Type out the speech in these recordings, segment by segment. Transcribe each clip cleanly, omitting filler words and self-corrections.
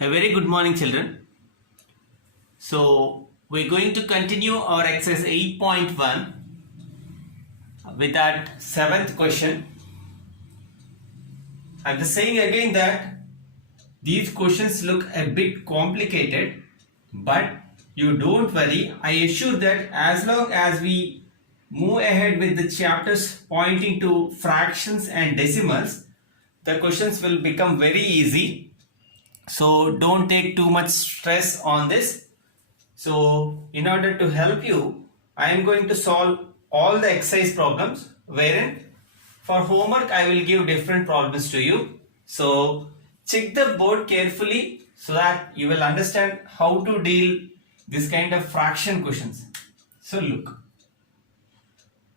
A very good morning, children. So, we're going to continue our exercise 8.1 with that seventh question. I'm just saying again that these questions look a bit complicated, but you don't worry. I assure that as long as we move ahead with the chapters pointing to fractions and decimals, the questions will become very easy. So, don't take too much stress on this. So, in order to help you, I am going to solve all the exercise problems wherein for homework I will give different problems to you. So, check the board carefully so that you will understand how to deal this kind of fraction questions. So, look.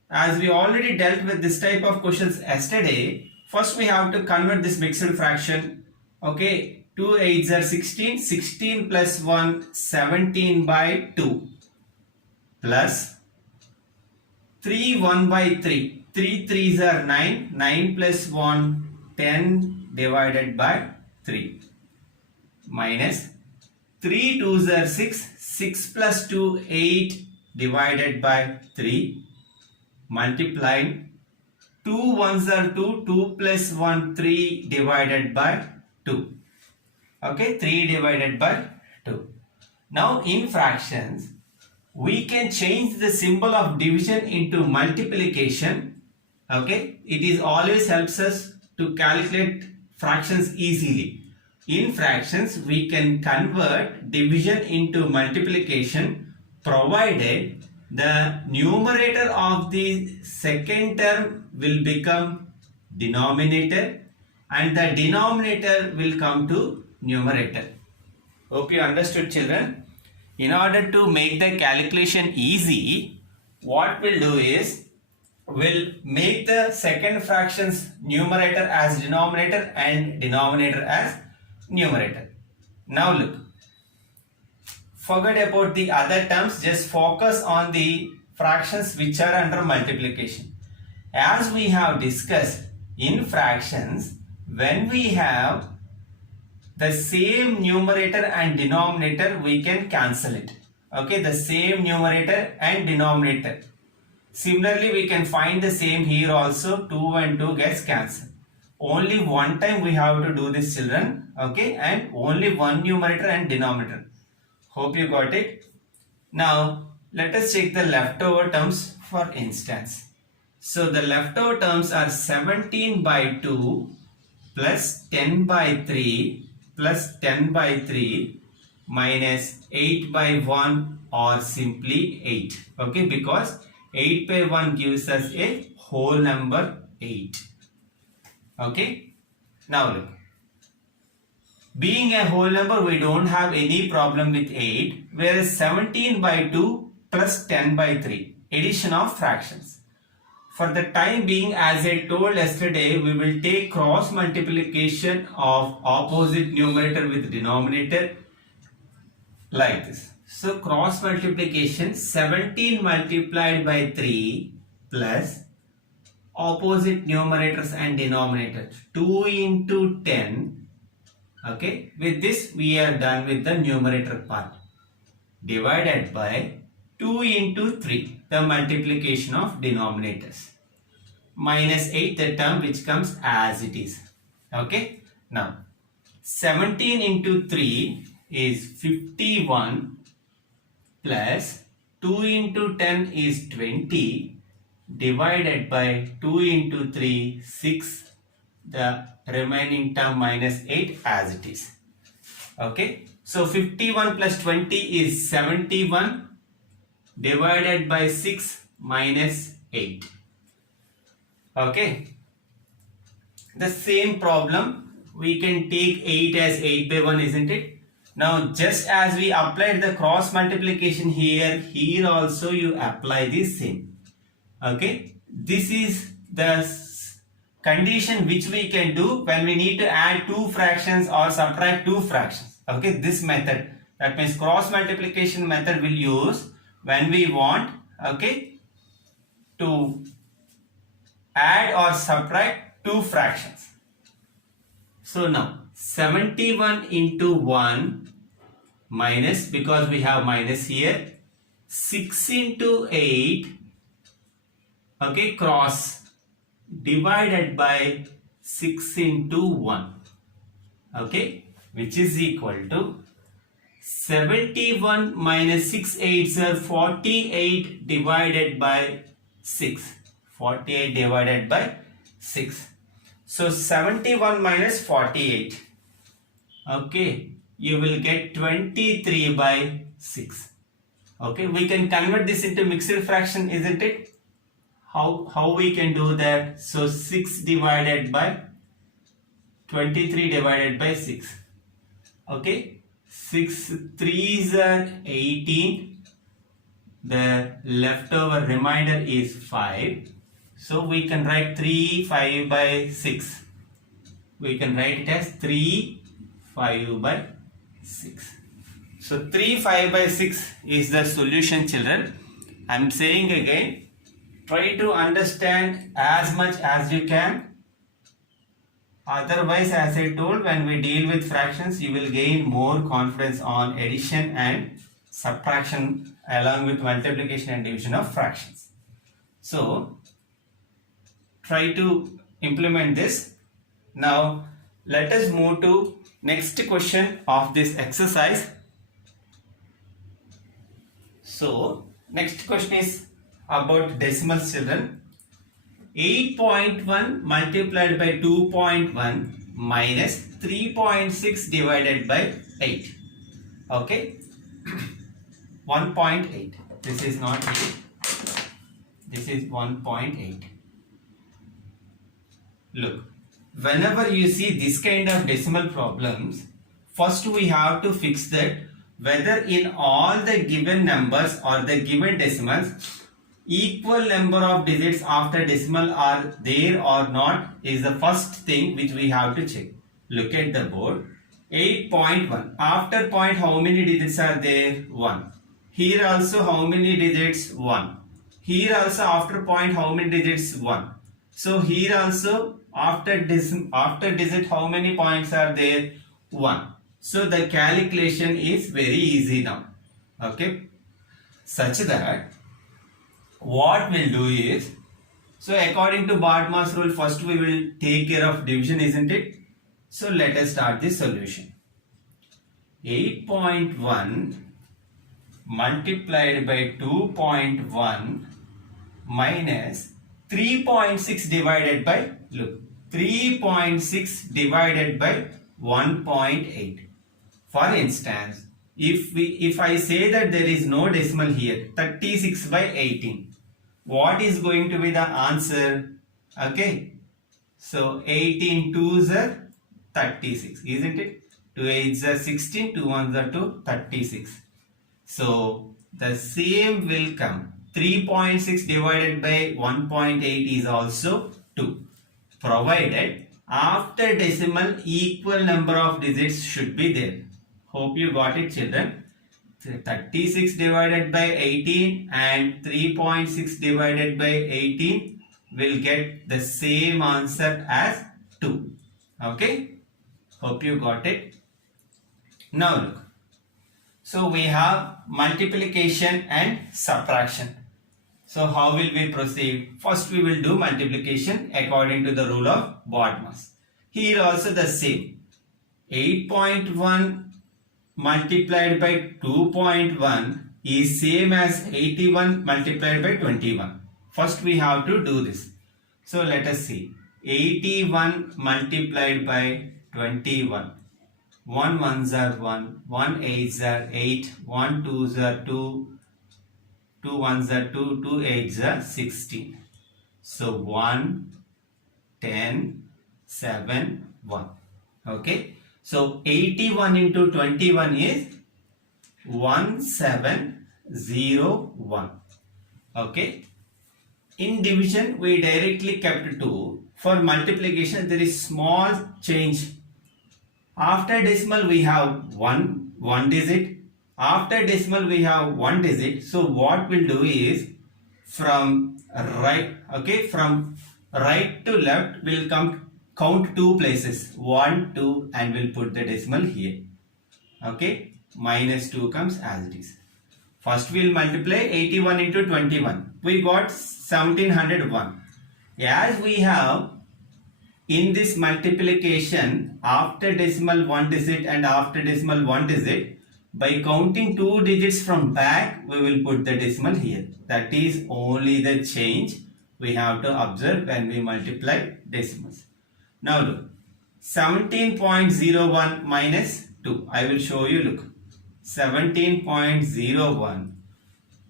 As we already dealt with this type of questions yesterday, first we have to convert this mixed fraction. Okay. 2 8s are 16, 16 plus 1, 17 by 2 plus 3 1 by 3, 3 3s are 9, 9 plus 1, 10 divided by 3 minus 3 2s are 6, 6 plus 2, 8 divided by 3 multiplying 2 1s are 2, 2 plus 1, 3 divided by 2. Okay, 3 divided by 2. Now in fractions, we can change the symbol of division into multiplication. Okay, it is always helps us to calculate fractions easily. In fractions, we can convert division into multiplication provided the numerator of the second term will become denominator and the denominator will come to numerator. Hope you understood, children. In order to make the calculation easy, what we'll do is we'll make the second fraction's numerator as denominator and denominator as numerator. Now look, forget about the other terms, just focus on the fractions which are under multiplication. As we have discussed in fractions, when we have the same numerator and denominator, we can cancel it. Okay, the same numerator and denominator. Similarly, we can find the same here also. 2 and 2 gets cancelled. Only one time we have to do this, children. Okay, and only one numerator and denominator. Hope you got it. Now, let us check the leftover terms for instance. So, the leftover terms are 17 by 2 plus 10 by 3 plus 10 by 3 minus 8 by 1 or simply 8. Okay, because 8 by 1 gives us a whole number 8. Okay, now look. Being a whole number, we don't have any problem with 8, whereas 17 by 2 plus 10 by 3, addition of fractions. For the time being, as I told yesterday, we will take cross multiplication of opposite numerator with denominator like this. So cross multiplication 17 multiplied by 3 plus opposite numerators and denominators 2 into 10. Okay, with this we are done with the numerator part, divided by 2 into 3, the multiplication of denominators, minus 8, the term which comes as it is. Okay, now 17 into 3 is 51 plus 2 into 10 is 20 divided by 2 into 3, 6, the remaining term minus 8 as it is. Okay, so 51 plus 20 is 71 divided by 6 minus 8. Okay, the same problem we can take 8 as 8 by 1, isn't it? Now just as we applied the cross multiplication here also you apply the same. Okay, this is the condition which we can do when we need to add two fractions or subtract two fractions. Okay, this method, that means cross multiplication method will use when we want, okay, to add or subtract two fractions. So now 71 into 1 minus, because we have minus here, 6 into 8, okay, cross, divided by 6 into 1, okay, which is equal to 71 minus 6 8s are 48 divided by 6. 48 divided by 6. So 71 minus 48. Okay, you will get 23 by 6. Okay, we can convert this into mixed fraction, isn't it? How we can do that? So 6 divided by 23 divided by 6. Okay, 6 3s are 18. The leftover remainder is 5. So we can write 3 5 by 6. We can write it as 3 5 by 6. So 3 5 by 6 is the solution, children. I am saying again, try to understand as much as you can. Otherwise, as I told, when we deal with fractions, you will gain more confidence on addition and subtraction along with multiplication and division of fractions. So, try to implement this. Now, let us move to next question of this exercise. So, next question is about decimals, children. 8.1 multiplied by 2.1 minus 3.6 divided by 8. Okay. 1.8. This is not 8. This is 1.8. Look, whenever you see this kind of decimal problems, first we have to fix that whether in all the given numbers or the given decimals, equal number of digits after decimal are there or not is the first thing which we have to check. Look at the board. 8.1. After point, how many digits are there? 1. Here also, how many digits? 1. Here also, after point, how many digits? 1. So here also, after digit, how many points are there? 1. So the calculation is very easy now. Okay. Such that what we'll do is, so according to Bodmer's rule, first we will take care of division, isn't it? So let us start the solution. 8.1 multiplied by 2.1 minus 3.6 divided by, look, 3.6 divided by 1.8. For instance, if I say that there is no decimal here, 36 by 18. What is going to be the answer? Okay. So 18 2s are 36, isn't it? 2 8s are 16, 2 1s are 2, 36. So the same will come. 3.6 divided by 1.8 is also 2. Provided after decimal equal number of digits should be there. Hope you got it, children. 36 divided by 18 and 3.6 divided by 18 will get the same answer as 2. Okay. Hope you got it. Now look. So we have multiplication and subtraction. So how will we proceed? First we will do multiplication according to the rule of Bodmer's. Here also the same. 8.1 multiplied by 2.1 is same as 81 multiplied by 21. First we have to do this. So let us see. 81 multiplied by 21. 1 1s are 1, 1 8s are 8, 1 2s are 2, 2 1s are 2, 2 8s are 16. So 1, 10, 7, 1. Okay. So 81 into 21 is 1701. Okay. In division we directly kept 2. For multiplication there is small change. After decimal we have one digit. After decimal we have one digit. So what we'll do is from right to left we'll count two places, 1, 2, and we'll put the decimal here. Okay, minus 2 comes as it is. First we'll multiply 81 into 21. We got 1701. As we have in this multiplication, after decimal 1 digit and after decimal 1 digit, by counting 2 digits from back, we will put the decimal here. That is only the change we have to observe when we multiply decimals. Now look, 17.01 minus 2. I will show you, look. 17.01.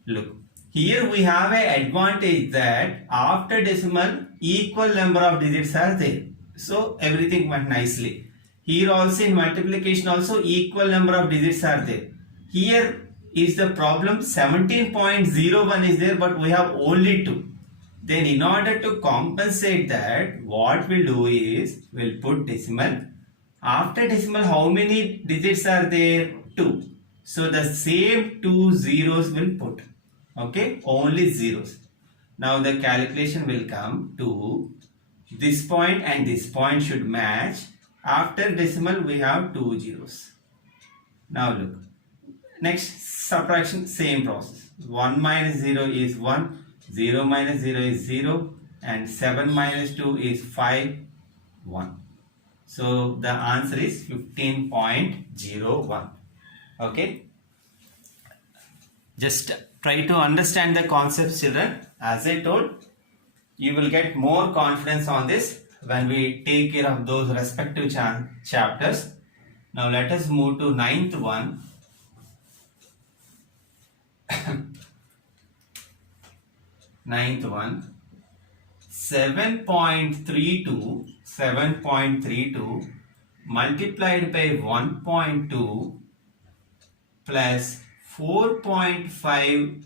Look, here we have an advantage that after decimal, equal number of digits are there. So everything went nicely. Here also in multiplication also equal number of digits are there. Here is the problem, 17.01 is there, but we have only 2. Then in order to compensate that, what we'll do is, we'll put decimal. After decimal, how many digits are there? 2. So the same 2 zeros will put. Okay, only zeros. Now the calculation will come to this point and this point should match. After decimal, we have 2 zeros. Now look. Next subtraction, same process. 1 minus 0 is 1. 0 minus 0 is 0. And 7 minus 2 is 5. 1. So the answer is 15.01. Okay. Just try to understand the concepts, children. As I told, you will get more confidence on this when we take care of those respective chapters. Now let us move to 9th one. 9th one. 7.32 multiplied by 1.2 plus 4.5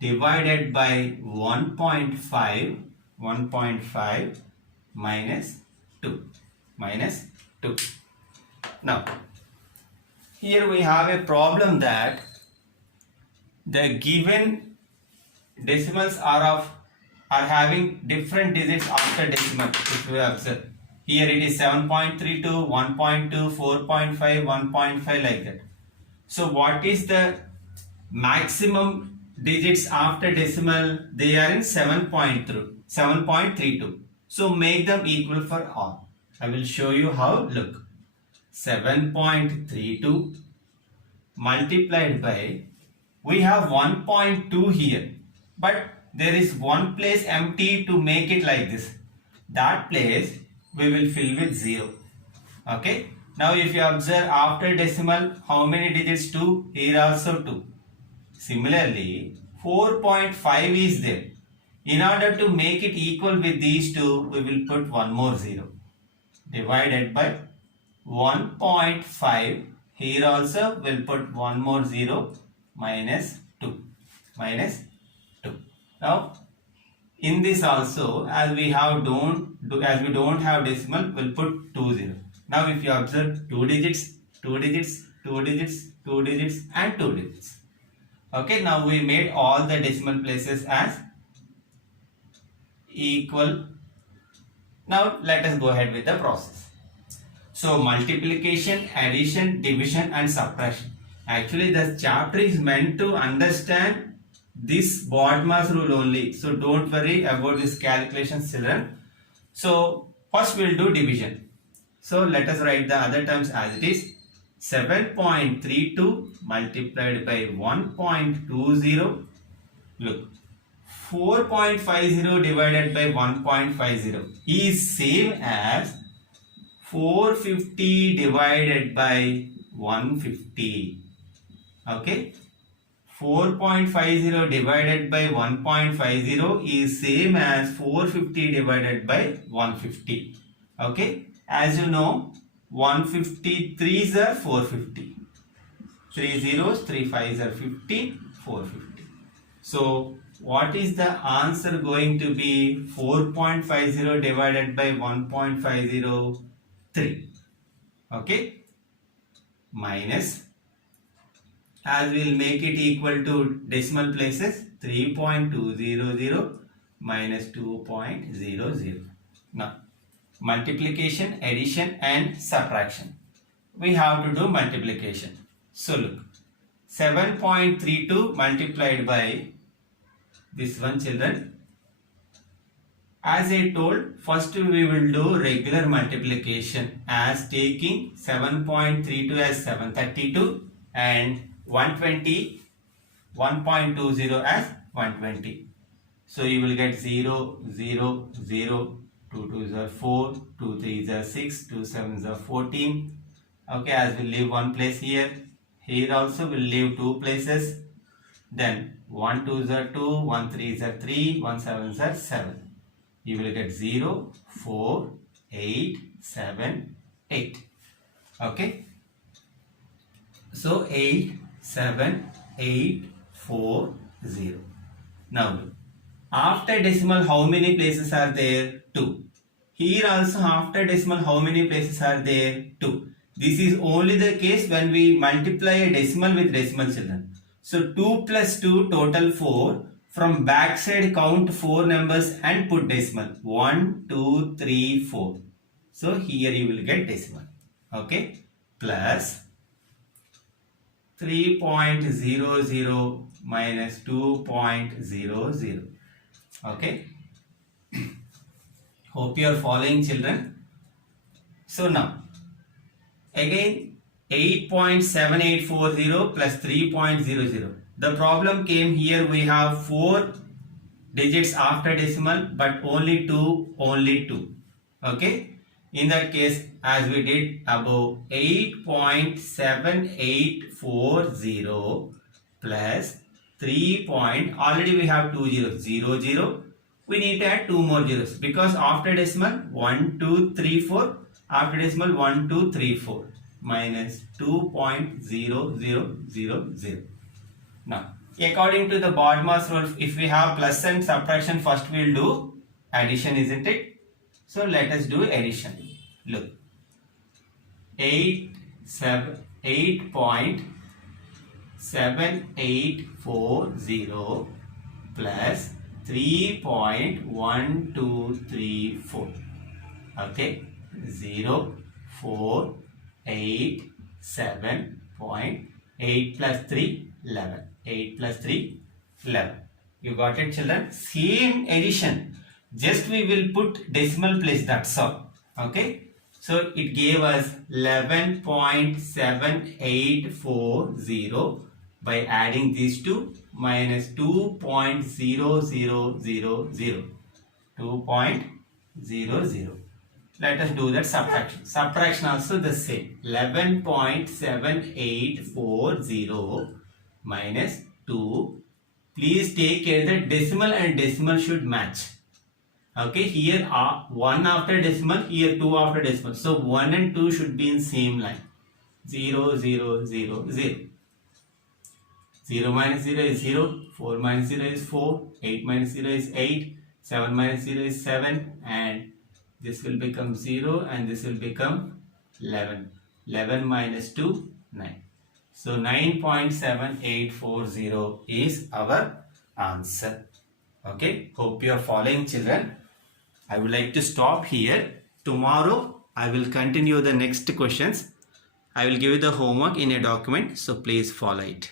divided by 1.5 minus 2. Now, here we have a problem that the given decimals are having different digits after decimal. If you observe, here it is 7.32, 1.2, 4.5, 1.5 like that. So what is the maximum digits after decimal? They are in 7.32. So make them equal for all. I will show you how. Look, 7.32 multiplied by, we have 1.2 here, but there is one place empty to make it like this. That place we will fill with 0. Okay. Now if you observe after decimal, how many digits? 2. Here also 2. Similarly, 4.5 is there. In order to make it equal with these two, we will put one more 0. Divided by 1.5. Here also we'll put one more 0 minus 2. Now, in this also, as we don't have decimal, we'll put 2 0. Now, if you observe 2 digits, and 2 digits. Okay, now we made all the decimal places as equal. Now, let us go ahead with the process. So, multiplication, addition, division and subtraction. Actually, the chapter is meant to understand this BODMAS rule only. So don't worry about this calculations, children. So first we'll do division. So let us write the other terms as it is. 7.32 multiplied by 1.20. Look, 4.50 divided by 1.50 is same as 450 divided by 150. Okay. 4.50 divided by 1.50 is same as 450 divided by 150. Okay. As you know, 153s are 450. 3 zeros, 3 5s are 50, 450. So, what is the answer going to be? 4.50 divided by 1.50, 3. Okay. Minus, as we will make it equal to decimal places, 3.200 minus 2.00. Now, multiplication, addition and subtraction. We have to do multiplication. So look, 7.32 multiplied by this one, children. As I told, first we will do regular multiplication as taking 7.32 as 732 and 120, 1.20 as 120. So you will get 0, 0, 0, 2 2s are 4, 2 3s are 6, 2 7s are 14. Okay, as we leave one place here, here also we'll leave two places. Then 1 2s are 2, 1 3s are 3, 1 7s are 7. You will get 0, 4, 8, 7, 8. Okay. So 8, 7, 8, 4, 0. Now after decimal how many places are there? 2. Here also after decimal how many places are there? 2. This is only the case when we multiply a decimal with decimal, children. So 2 plus 2 total 4. From backside count 4 numbers and put decimal. 1, 2, 3, 4. So here you will get decimal. Okay. Plus 3.00 minus 2.00. Okay. Hope you are following, children. So now again 8.7840 plus 3.00. The problem came here, we have 4 digits after decimal but only 2. Okay. In that case, as we did above, 8.7840 plus 3 already we have 2 zeros, 0, 0. We need to add 2 more zeros because after decimal 1, 2, 3, 4. After decimal 1, 2, 3, 4 minus 2.0000. Now, according to the BODMAS rule, if we have plus and subtraction, first we will do addition, isn't it? So let us do addition. Look, 8.7840 plus 3.1234. Okay, 0, 4, 8, 7.8 plus 3, 11. 8 plus 3, 11. You got it, children? Same addition. Just we will put decimal place, that's all. Okay. So it gave us 11.7840 by adding these two minus 2.0000. 2.00. Let us do that subtraction. Subtraction also the same. 11.7840 minus 2. Please take care that decimal and decimal should match. Okay, here 1 after decimal, here 2 after decimal. So 1 and 2 should be in same line. 0, 0, 0, 0. 0 minus 0 is 0. 4 minus 0 is 4. 8 minus 0 is 8. 7 minus 0 is 7. And this will become 0 and this will become 11. 11 minus 2, 9. So 9.7840 is our answer. Okay, hope you are following, children. I would like to stop here. Tomorrow I will continue the next questions. I will give you the homework in a document, so please follow it.